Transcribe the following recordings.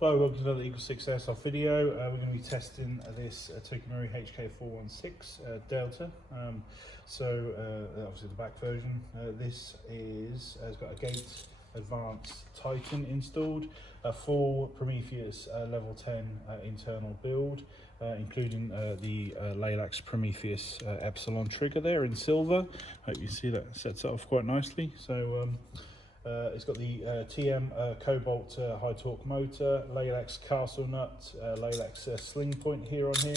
Hello, welcome to another EagleSix Airsoft video. We're going to be testing this Tokamori HK416 Delta. Obviously the back version. This has got a Gate Advanced Titan installed, a full Prometheus level 10 internal build, including the Laylax Prometheus Epsilon trigger there in silver. Hope you see that sets it off quite nicely. It's got the TM Cobalt high torque motor, Laylax castle nut, Laylax sling point here on here,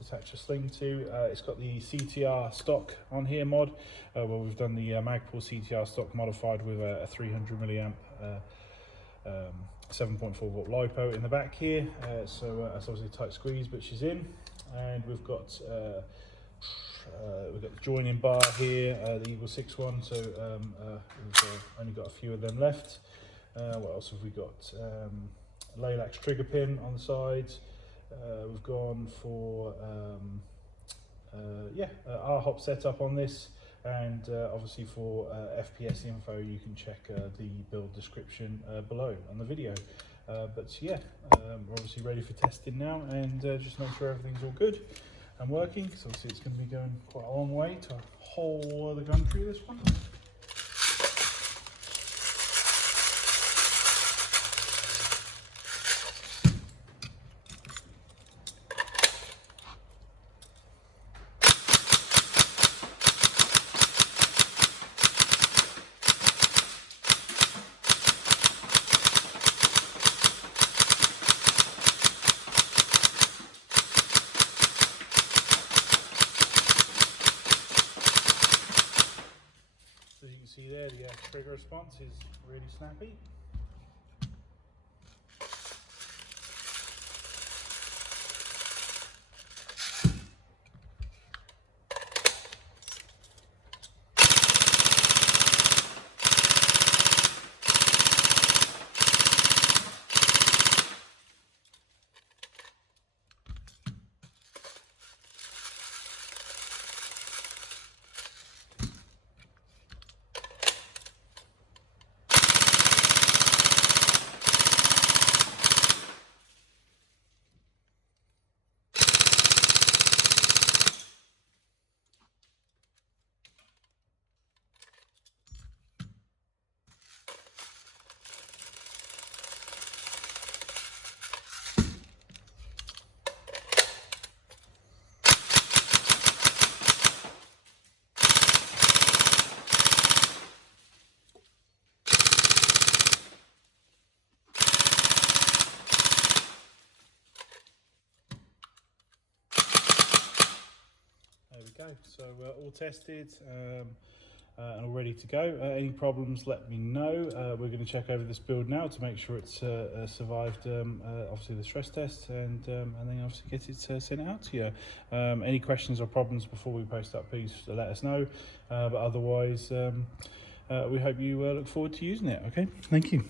attach a sling to. It's got the CTR stock on here mod. Well, we've done the Magpul CTR stock modified with a 300 milliamp 7.4 volt LiPo in the back here. It's obviously a tight squeeze, but she's in. And we've got the joining bar here, the EagleSix one, so we've only got a few of them left. What else have we got? Laylax trigger pin on the sides. We've gone for R-hop setup on this, and obviously for FPS info you can check the build description below on the video. We're obviously ready for testing now, and just make sure everything's all good and working, because obviously it's going to be going quite a long way to a whole other country, this one. As you can see there, the trigger response is really snappy. There we go, so all tested and all ready to go. Any problems, let me know. We're going to check over this build now to make sure it's survived obviously the stress test, and then obviously get it sent out to you. Any questions or problems before we post up, please let us know. But otherwise, we hope you look forward to using it. Okay, thank you.